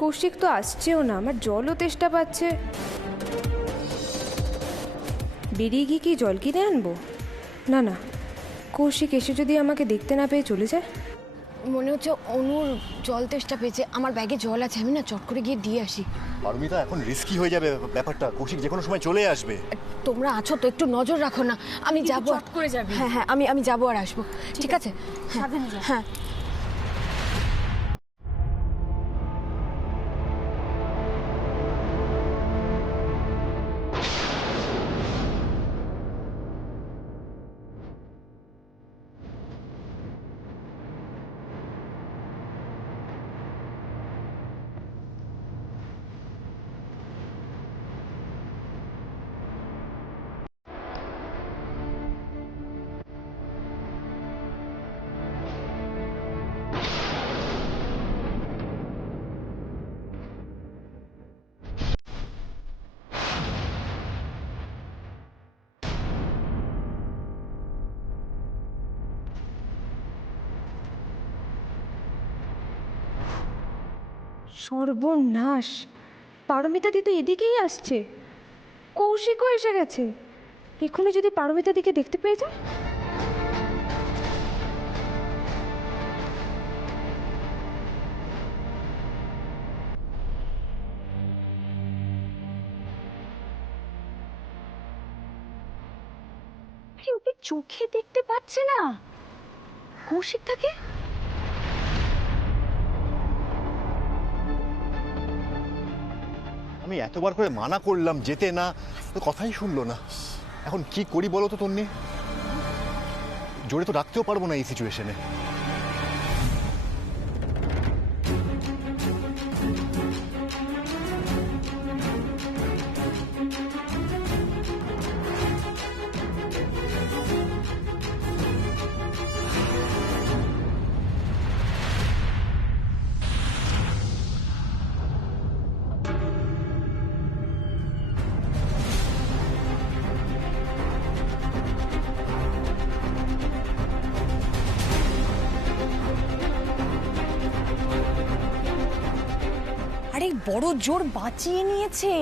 কৌশিক তো আসছেও না, আমার জলও তেষ্টা পাচ্ছে। বেরিয়ে গিয়ে কি জল কিনে আনবো? না না, কৌশিক এসে যদি আমাকে দেখতে না পেয়ে চলে যায়। মনে হচ্ছে অনুর জল তেষ্টা পেয়েছে। আমার ব্যাগে জল আছে, আমি না চট করে গিয়ে দিয়ে আসি। পারমিতা, এখন রিস্কি হয়ে যাবে ব্যাপারটা। কৌশিক যে কোনো সময় চলে আসবে। তোমরা আছো তো, একটু নজর রাখো না। আমি যাবো, চট করে যাবে। হ্যাঁ হ্যাঁ, আমি যাবো আর আসবো, ঠিক আছে? সাবধানে যাও। হ্যাঁ। সর্বনাশ, পারমিতাদি তো এদিকেই আসছে, কৌশিকও এসে গেছে। এক্ষুনি যদি পারমিতাদিকে দেখতে পেয়ে যায়। ওকে চোখে দেখতে পাচ্ছে না কৌশিক তাকে। আমি এতবার করে মানা করলাম যেতে না, তো কথাই শুনলো না। এখন কি করি বলো তো তন্নি? জোরে তো রাখতেও পারবো না এই সিচুয়েশনে। আরে বড় জোর বাঁচিয়ে নিয়েছে,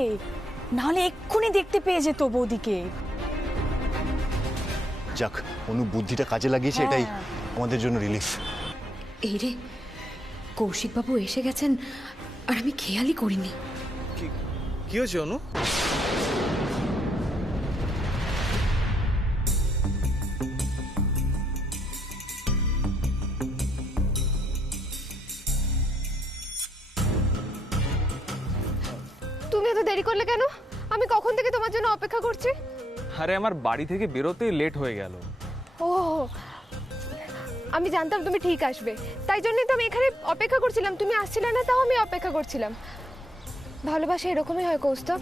নাহলে এক্ষুনি দেখতে পেয়ে যেত বৌদিকে। যাক, অনু বুদ্ধিটা কাজে লাগিয়েছে, এটাই আমাদের জন্য রিলিফ। এই রে, কৌশিক বাবু এসে গেছেন আর আমি খেয়ালই করিনি। কি হয়েছে অনু? তুমি এত দেরি করলে কেন? আমি কখন থেকে তোমার জন্য অপেক্ষা করছি। আরে আমার বাড়ি থেকে বেরোতেই লেট হয়ে গেল। ও, আমি জানতাম তুমি ঠিক আসবে, তাই জন্যই তো আমি এখানে অপেক্ষা করছিলাম। তুমি আসছিলে না, তাও আমি অপেক্ষা করছিলাম। ভালোবাসা এরকমই হয় কৌস্তব।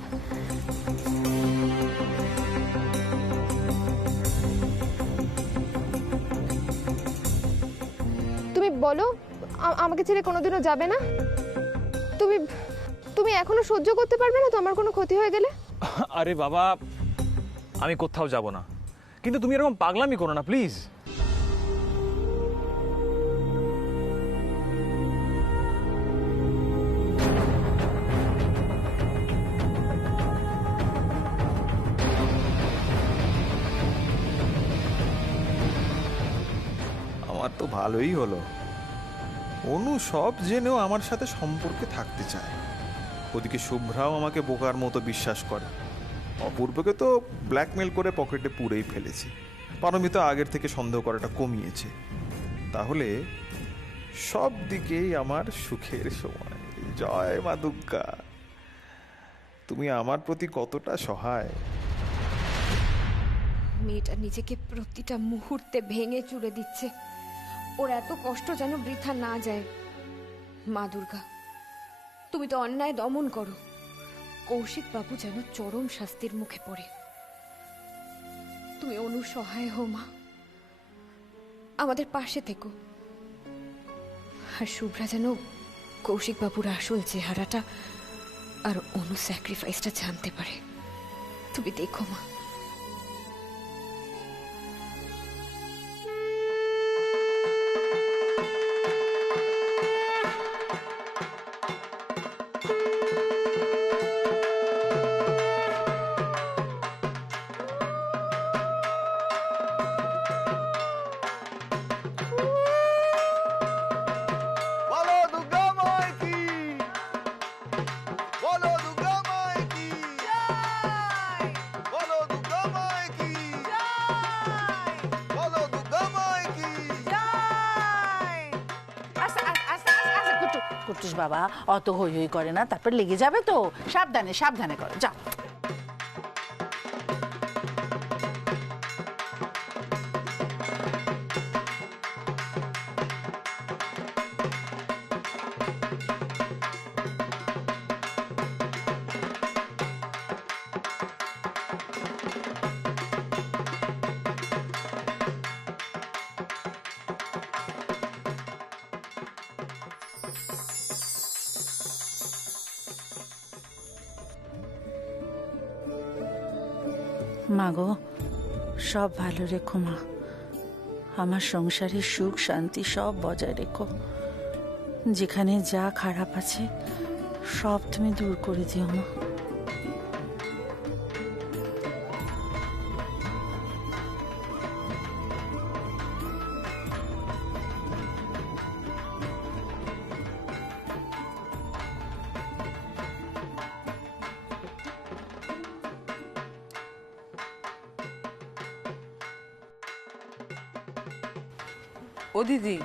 তুমি বলো, আমাকে ছেড়ে কোনোদিনও যাবে না? তুমি তুমি এখনো সহ্য করতে পারবে না তো আমার কোনো ক্ষতি হয়ে গেলে? আরে বাবা, আমি কোথাও যাব না, কিন্তু তুমি এরকম পাগলামি করো না প্লিজ। আমার তো ভালোই হলো, অনু সব জেনেও আমার সাথে সম্পর্কে থাকতে চায়। ওদিকে শুভ্রাও আমাকে বোকার মতো বিশ্বাস করে। অপূর্বকে তো ব্ল্যাকমেল করে পকেটে পুরেই ফেলেছে। পারমিতা আগের থেকে সন্দেহ করাটা কমিয়েছে। তাহলে সব দিকেই আমার সুখের সময়। জয় মা দুর্গা, তুমি আমার প্রতি কতটা সহায়। মেয়েটা নিজেকে প্রতিটা মুহূর্তে ভেঙে চুরে দিচ্ছে। ওর এত কষ্ট যেন বৃথা না যায়। মা দুর্গা, তুমি তো অন্যায় দমন করো। কৌশিক বাবু যেন চরম শাস্তির মুখে পড়ে। তুমি অনুর সহায় হও মা, আমাদের পাশে থেকো। আর শুভ্রা যেন কৌশিক বাবুর আসল চেহারাটা আর অনু স্যাক্রিফাইসটা জানতে পারে। তুমি দেখো মা। করছিস বাবা? অত হই হই করে না, তারপর লেগে যাবে তো। সাবধানে সাবধানে করো, যাও। মা গো, সব ভালো রেখো মা। আমার সংসারের সুখ শান্তি সব বজায় রেখো। যেখানে যা খারাপ আছে সব তুমি দূর করে দিও মা। ও দিদি,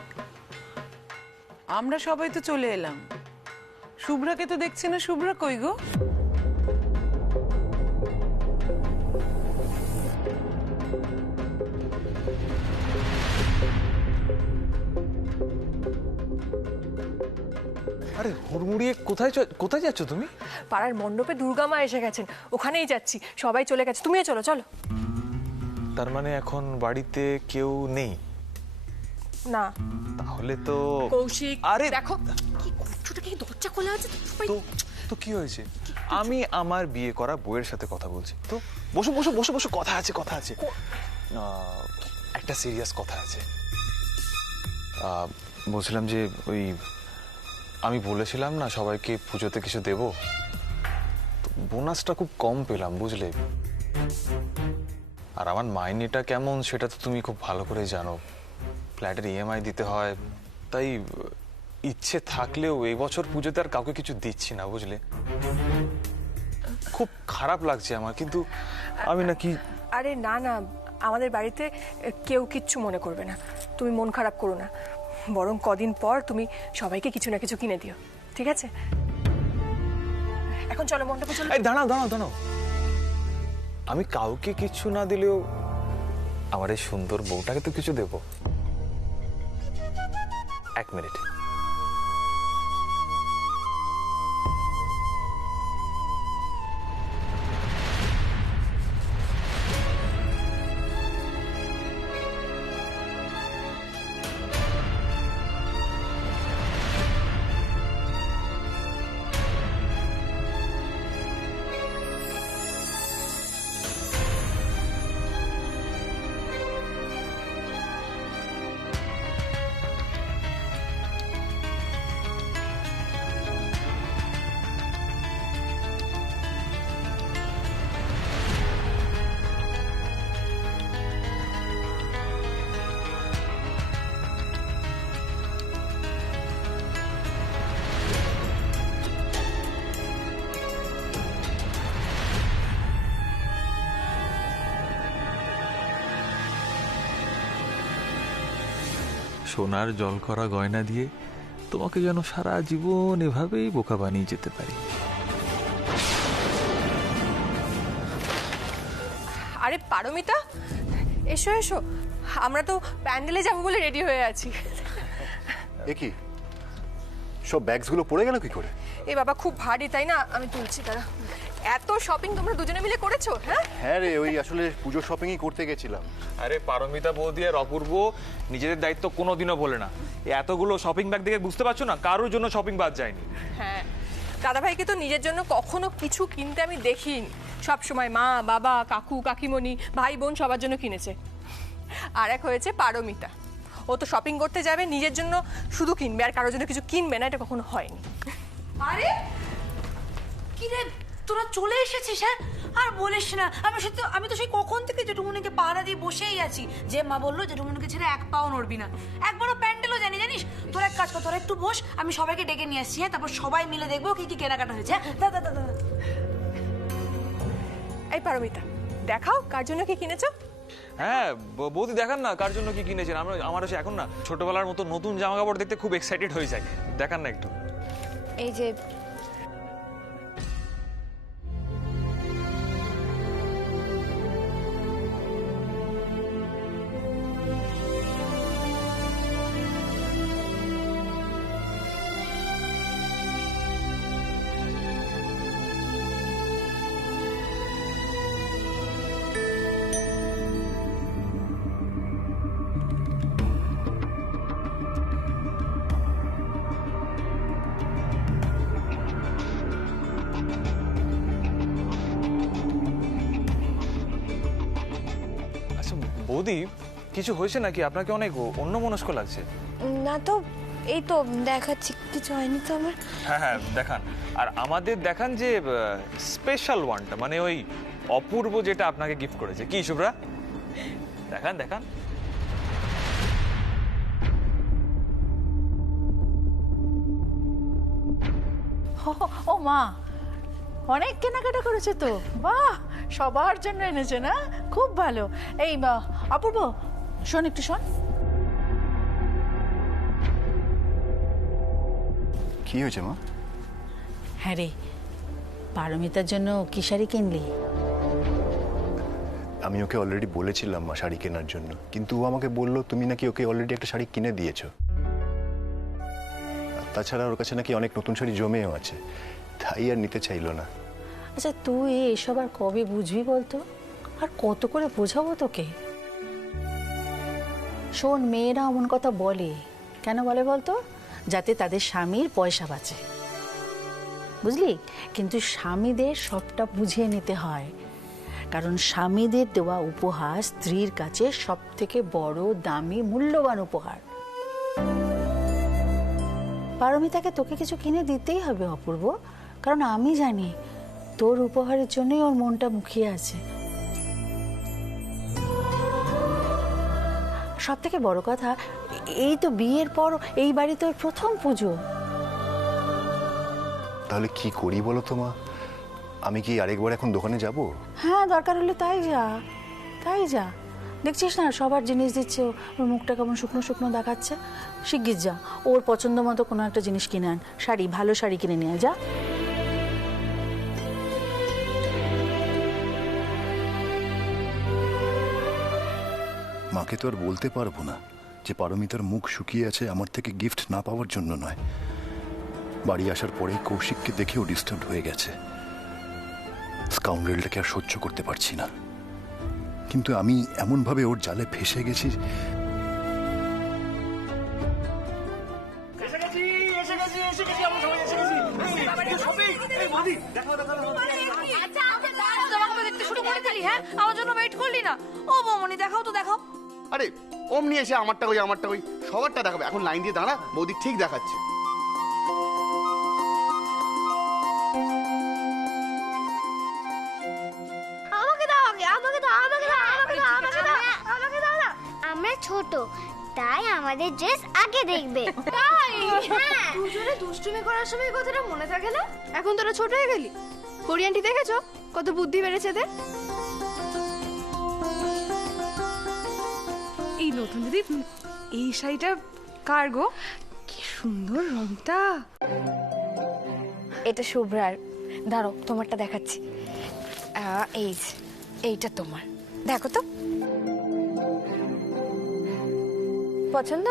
আমরা সবাই তো চলে এলাম, শুভ্রাকে তো দেখছি না। শুভ্রা কই গো? আরে হুড়মুড়িয়ে কোথায় যাচ্ছ তুমি? পাড়ার মণ্ডপে দুর্গা মা এসে গেছেন, ওখানেই যাচ্ছি। সবাই চলে গেছে, তুমিও চলো চলো। তার মানে এখন বাড়িতে কেউ নেই? না। তাহলে তো কৌশিক, আরে দেখো কি করছোটা, কি দরজা খোলা আছে তো সবাই। তো কি হয়েছে? আমি আমার বিয়ে করা বউয়ের সাথে কথা বলছি। তো বসো বসো বসো বসো, কথা আছে কথা আছে। একটা সিরিয়াস কথা আছে। বলছিলাম যে ওই আমি বলেছিলাম না সবাইকে পুজোতে কিছু দেব, বোনাসটা খুব কম পেলাম বুঝলে। আর আমার মাইনেটা কেমন সেটা তো তুমি খুব ভালো করে জানো। ফ্ল্যাটের ইএমআই দিতে হয়, তাই ইচ্ছে থাকলেও এই বছর পুজোতে আর কাউকে কিছু দিচ্ছি না বুঝলে। খুব খারাপ লাগছে আমার, কিন্তু আমি নাকি। আরে না না, আমাদের বাড়িতে কেউ কিচ্ছু মনে করবে না, তুমি মন খারাপ করো না। বরং কদিন পর তুমি সবাইকে কিছু না কিছু কিনে দিও, ঠিক আছে? এখন চলো মণ্ডপে চলো। এই দাঁড়াও দাঁড়াও দাঁড়াও, আমি কাউকে কিছু না দিলেও আমার এই সুন্দর বউটাকে তো কিছু দেব। এক মিনিট। সোনার জল করা গয়না দিয়ে তোমাকে যেন সারা জীবন এভাবেই বোকা বানিয়ে যেতে পারি। আরে পারমিতা, এসো এসো, আমরা তো প্যান্ডেলে যাবো বলে রেডি হয়ে আছি। এ কি সব ব্যাগসগুলো পড়ে গেল কি করে? এ বাবা খুব ভারী, তাই না? আমি তুলছি, তারা। এত শপিং তোমরা দুজনে মিলে করেছো? হ্যাঁ হ্যাঁ রে, ওই আসলে পুজো শপিংই করতে গেছিলাম। আরে পারমিতা বৌদি আর অপূর্ব নিজেদের দায়িত্ব কোনোদিনও বলে না। এতগুলো শপিং ব্যাগ দেখে বুঝতে পারছো না কারোর জন্য শপিং বাদ যায়নি। হ্যাঁ, দাদাভাইকে তো নিজের জন্য কখনো কিছু কিনতে আমি দেখিনি। সব সময় মা বাবা কাকু কাকিমণি ভাই বোন সবার জন্য কিনেছে। আর এক হয়েছে পারমিতা, ও তো শপিং করতে যাবে, নিজের জন্য শুধু কিনবে আর কারোর জন্য কিছু কিনবে না, এটা কখনো হয়নি। আরে কি রে, তোরা চলে এসেছিস? হ্যাঁ, আর বলিস না, আমি তো সেই কখন থেকে জেঠুমনিকে পাহারা দিয়ে বসেই আছি। যে মা বললো জেঠুমনিকে ছেড়ে এক পাও নড়বি না, একবারও প্যান্ডেলও জানিস। তোরা এক কাজ কর, তোরা একটু বস, আমি সবাইকে ডেকে নিয়ে আসছি। হ্যাঁ, তারপর সবাই মিলে দেখবো কি কি কেনাকাটা হয়েছে। দাদা দাদা এই পারমিতা, দেখাও কার জন্য কি কিনেছো। হ্যাঁ বৌদি দেখান না কার জন্য কি কিনেছেন। আমার এখন না ছোটবেলার মতো নতুন জামা কাপড় দেখতে খুব এক্সাইটেড হয়ে যায়, দেখান না একটু। এই যে আচ্ছা বৌদি, কিছু হয়েছে নাকি? আপনাকে অনেক অন্যমনস্ক লাগছে। না তো, এই তো দেখাচ্ছি, কিছু হয়নি তো আমার। হ্যাঁ হ্যাঁ দেখান, আর আমাদের দেখান যে স্পেশাল ওয়ানটা, মানে ওই অপূর্ব যেটা আপনাকে গিফট করেছে। কি শুভ্রা, দেখান দেখান। ও মা, অনেক কেনাকাটা করেছে তো, বাহ, সবার জন্য এনেছে না? খুব ভালো। এই অপূর্ব, শোন একটু শোন। কি হয়েছে মা? হ্যাঁ রে, পারমিতার জন্য কি শাড়ি কিনলি? আমি ওকে অলরেডি বলেছিলাম মা শাড়ি কেনার জন্য, কিন্তু ও আমাকে বললো তুমি নাকি ওকে অলরেডি একটা শাড়ি কিনে দিয়েছো। আর তাছাড়া ওর কাছে নাকি অনেক নতুন শাড়ি জমেও আছে, তাই আর নিতে চাইলো না। আচ্ছা তুই এসব আর কবে বুঝবি বলতো? আর কত করে বোঝাবো তোকে? শোন, মেয়েরা এমন কথা বলে কেন বলে বলতো? যাতে তাদের স্বামীর পয়সা বাঁচে, বুঝলি? কিন্তু স্বামীদের সবটা বুঝিয়ে নিতে হয়, কারণ স্বামীদের দেওয়া উপহার স্ত্রীর কাছে সব থেকে বড়, দামি, মূল্যবান উপহার। পারমিতাকে তোকে কিছু কিনে দিতেই হবে অপূর্ব, কারণ আমি জানি তোর উপহারের জন্যই ওর মনটা মুখিয়ে আছে। সব থেকে বড় কথা, এই তো বিয়ের পর এই বাড়িতে ওর প্রথম পুজো। তাহলে কি করি বলো তো মা? আমি কি আরেকবার এখন দোকানে যাব? হ্যাঁ, দরকার হলে তাই যা, তাই যা। দেখছিস না সবার জিনিস দিচ্ছে, ওর মুখটা কেমন শুকনো শুকনো দেখাচ্ছে। শিগগির যা, ওর পছন্দ মতো কোনো একটা জিনিস কিনে আন। শাড়ি, ভালো শাড়ি কিনে নিয়ে যা। মাকে তো আর বলতে পারবো না যে পারমিতার মুখ শুকিয়ে আছে আমার থেকে গিফট না পাওয়ার জন্য নয়। বাড়ি আসার পরেই কৌশিককে দেখেও ডিস্টার্ব হয়ে গেছে। স্কাউন্ডেলটাকে আর সহ্য করতে পারছি না, কিন্তু আমি এমনভাবে ওর জালে ফেসে গেছি। আমার জন্য ওয়েট করলি না? ও বৌমনি, দেখাও তো, দেখাও। আরে অমনি এসে আমারটা কই আমারটা কই, সবারটা দেখাবে। এখন লাইন দিয়ে দাঁড়া, বৌদি ঠিক দেখাচ্ছে। আমাকে দাও আগে, আমাকে দাও, আমাকে দাও, আমাকে দাও, আমাকে দাও, আমাকে দাও না। আমরা ছোট, তাই আমাদের ড্রেস আগে দেখবে। তাই? হ্যাঁ, দুজনে দুষ্টুমি করার সময় কথাটা মনে থাকে না? এখন তোরা ছোট হয়ে গেলি। কোরিয়ানটি দেখেছো কত বুদ্ধি বেড়েছে এদের? এই নতুন দিদি, এই শাড়িটা কার গো? কি সুন্দর রংটা। এটা শুভ্রার। দাঁড়ো, তোমারটা দেখাচ্ছি। এই যে, এইটা তোমার, দেখো তো পছন্দ?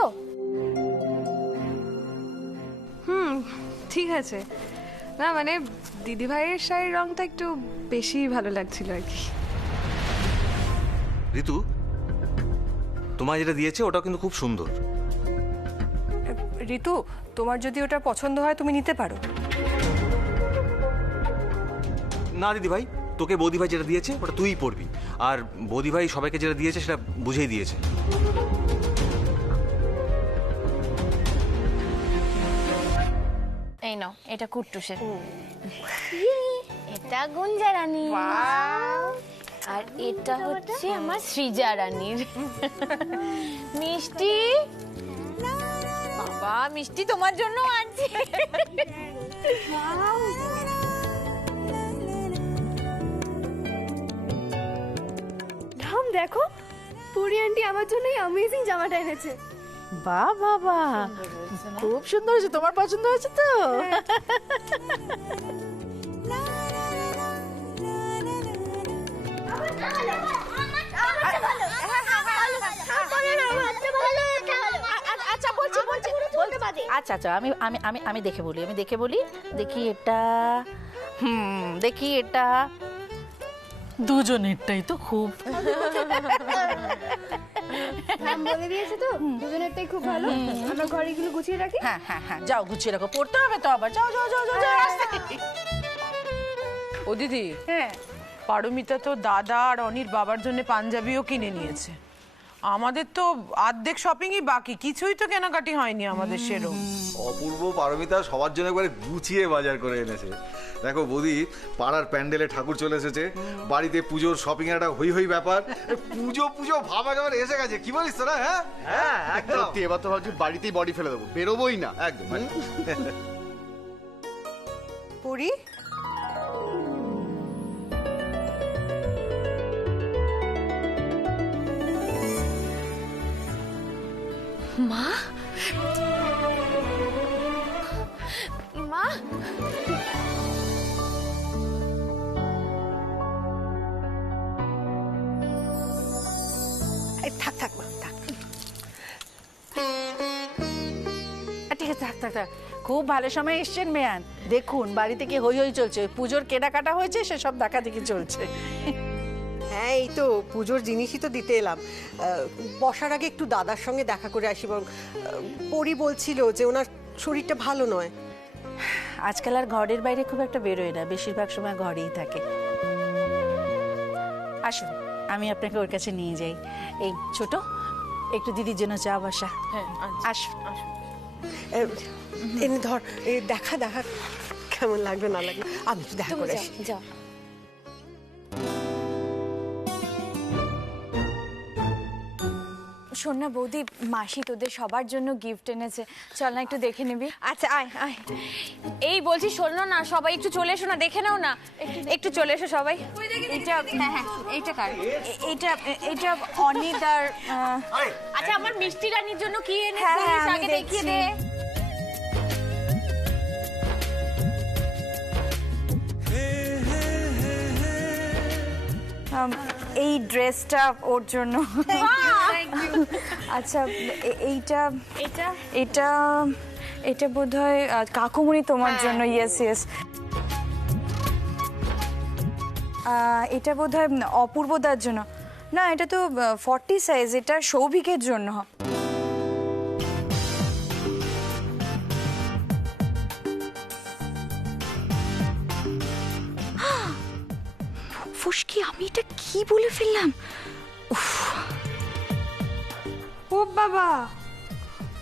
ঠিক আছে। না মানে দিদি ভাইয়ের শাড়ির রংটা একটু বেশি ভালো লাগছিল আর কি। ঋতু, তোমার যেটা দিয়েছে ওটা কিন্তু খুব সুন্দর। ঋতু, তোমার যদি ওটা পছন্দ হয় তুমি নিতে পারো। না দিদি ভাই, তোকে বৌদি ভাই যেটা দিয়েছে ওটা তুইই পরবি, আর বৌদি ভাই সবাইকে যেটা দিয়েছে সেটা বুঝেই দিয়েছে। এই নাও, এটা কুট্টুসের। এটা গুঞ্জা রানী, আর এটা হচ্ছে আমার সৃজা রানীর। মিষ্টি, বাবা মিষ্টি তোমার জন্য আনছি। থাম, দেখো পুরি আন্টি আমার জন্য এই অ্যামেজিং জামাটা এনেছে। বাহ বাবা, খুব সুন্দর হয়েছে, তোমার পছন্দ হয়েছে তো? আচ্ছা আচ্ছা, আমি আমি আমি আমি দেখে বলি, দেখি এটা, দেখি এটা, দুজনেরটাই তো খুব। নাম বলে দিয়েছে তো, দুজনেরটাই খুব ভালো। আমরা ঘরে এগুলো গুছিয়ে রাখি। হ্যাঁ হ্যাঁ হ্যাঁ, যাও গুছিয়ে রাখো, পড়তে হবে তো আবার। যাও যাও যাও যাও যাও, রাস্তায়। ও দিদি, হ্যাঁ, পারমিতা তো দাদা আর অনির বাবার জন্য পাঞ্জাবিও কিনে নিয়েছে। আমাদের তো অর্ধেক শপিংই বাকি, কিছুই তো কেনাকাটি হয়নি আমাদের সেরকম। অপূর্ব পারমিতা সবার জন্য একবারে গুছিয়ে বাজার করে এনেছে। দেখো বৌদি, পাড়ার প্যান্ডেলে ঠাকুর চলে এসেছে, বাড়িতে পুজোর শপিং এর একটা হই হই ব্যাপার, পুজো পুজো ভাব একেবারে এসে গেছে। কি বলিস তোরা? হ্যাঁ হ্যাঁ একদম। সত্যি এবার তো ভাবছি বাড়িতেই বডি ফেলে দেবো, বেরোবোই না একদম। পড়ি মা, মা, থাক থাক মা, থাক। ঠিক আছে, থাক থাক থাক। খুব ভালো সময় এসছেন মেয়ান। দেখুন বাড়িতে কি হই হই চলছে, ওই পুজোর কেনাকাটা হয়েছে, সেসব দেখা দেখি চলছে। হ্যাঁ, এই তো পুজোর জিনিসই তো দিতে এলাম। বসার আগে একটু দাদার সঙ্গে দেখা করে আসি। বরং পরি বলছিল যে ওনার শরীরটা ভালো নয়। আজকাল আর ঘরের বাইরে খুব একটা বেরোয় না, বেশিরভাগ সময় ঘরেই থাকে। আসুন, আমি আপনাকে ওর কাছে নিয়ে যাই। এই ছোট, একটু দিদির জন্য চা বসা। হ্যাঁ, আসুন। এনে ধর, দেখা দেখা কেমন লাগবে না লাগবে, আমি একটু দেখা করে আসি। যাও। শোন না বৌদি, মাসি তোদের সবার জন্য গিফট এনেছে, চল না একটু দেখে নিবি। আচ্ছা আয় আয়। এই বলছি, শোনো না, সবাই একটু চলে এসো না, দেখে নাও না, একটু চলে এসো সবাই। এটা হ্যাঁ হ্যাঁ, এইটা কার? এটা এটা অনিদার। আচ্ছা, আমার মিষ্টি রানীর জন্য কি এনেছিস আগে দেখিয়ে দে। এই ড্রেসটা ওর জন্য। আচ্ছা, এইটা এটা এটা এটা বোধহয় কাকুমণি তোমার জন্য। Yes yes. এটা বোধহয় অপূর্বদার জন্য। না, এটা তো 40 সাইজ, এটা সৌভিকের জন্য। ফুসকি, আমি এটা কি বলে ফেললাম? ও বাবা,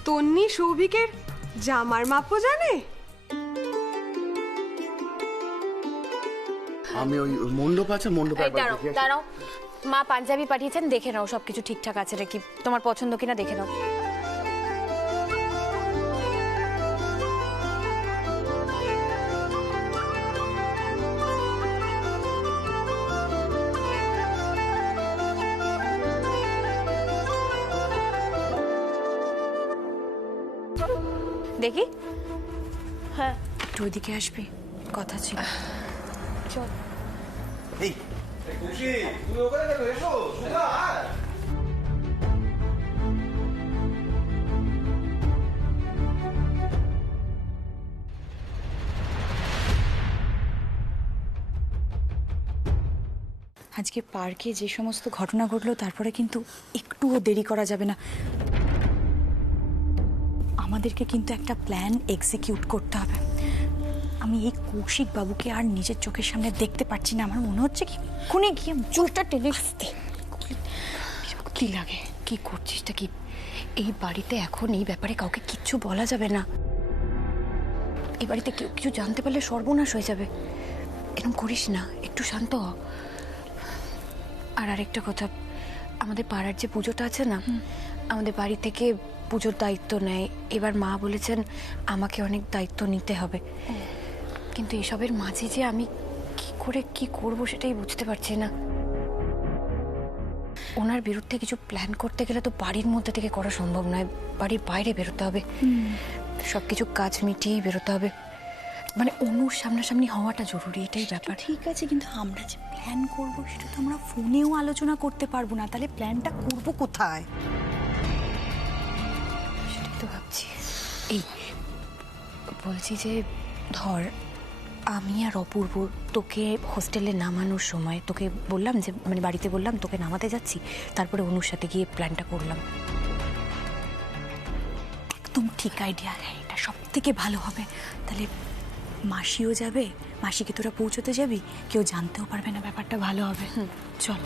তন্নি সৌভিকের জামার মাপও জানে? আমি ওই মণ্ডপ আছে, মণ্ডপ দাঁড়াও, মা পাঞ্জাবি পাঠিয়েছেন, দেখে নাও সবকিছু ঠিকঠাক আছে নাকি, তোমার পছন্দ কিনা দেখে নাও। দেখি। হ্যাঁ, একটু ওইদিকে আসবি, কথা ছিল। চল। এই খুশি, তুমি ওখানে কেন? এসো, সুধা। আজকে পার্কে যে সমস্ত ঘটনা ঘটলো, তারপরে কিন্তু একটুও দেরি করা যাবে না। আমাদেরকে কিন্তু একটা প্ল্যান এক্সিকিউট করতে হবে। আমি এই কৌশিক বাবুকে আর নিজের চোখের সামনে দেখতে পাচ্ছি না। আমার মনে হচ্ছে কি কোনে গিয়ে চোখটা টেনে কি লাগে। কি করছিসটা কি? এই বাড়িতে এখন এই ব্যাপারে কাউকে কিচ্ছু বলা যাবে না। এই বাড়িতে কেউ কিছু জানতে পারলে সর্বনাশ হয়ে যাবে। এরকম করিস না, একটু শান্ত হ। আর আরেকটা কথা, আমাদের পাড়ার যে পুজোটা আছে না, আমাদের বাড়ি থেকে পুজোর দায়িত্ব নেয়। এবার মা বলেছেন আমাকে অনেক দায়িত্ব নিতে হবে, কিন্তু এসবের মাঝে যে আমি কি করে কি করব সেটাই বুঝতে পারছি না। ওনার বিরুদ্ধে কিছু প্ল্যান করতে গেলে তো বাড়ির মধ্যে থেকে করা সম্ভব নয়, বাড়ির বাইরে বেরোতে হবে। সব কিছু কাজ মিটিয়েই বেরোতে হবে, মানে অনুর সামনাসামনি হওয়াটা জরুরি, এটাই ব্যাপার। ঠিক আছে, কিন্তু আমরা যে প্ল্যান করব সেটা তো আমরা ফোনেও আলোচনা করতে পারবো না, তাহলে প্ল্যানটা করব কোথায়? সেটাই তো ভাবছি। এই বলছি যে ধর আমি আর অপূর্ব তোকে হোস্টেলে নামানোর সময় তোকে বললাম যে মানে বাড়িতে বললাম তোকে নামাতে যাচ্ছি, তারপরে অনুর সাথে গিয়ে প্ল্যানটা করলাম। একদম ঠিক আইডিয়া, এটা সব থেকে ভালো হবে। তাহলে মাসিও যাবে, মাসিকে তোরা পৌঁছতে যাবি, কেউ জানতেও পারবে না, ব্যাপারটা ভালো হবে। চল।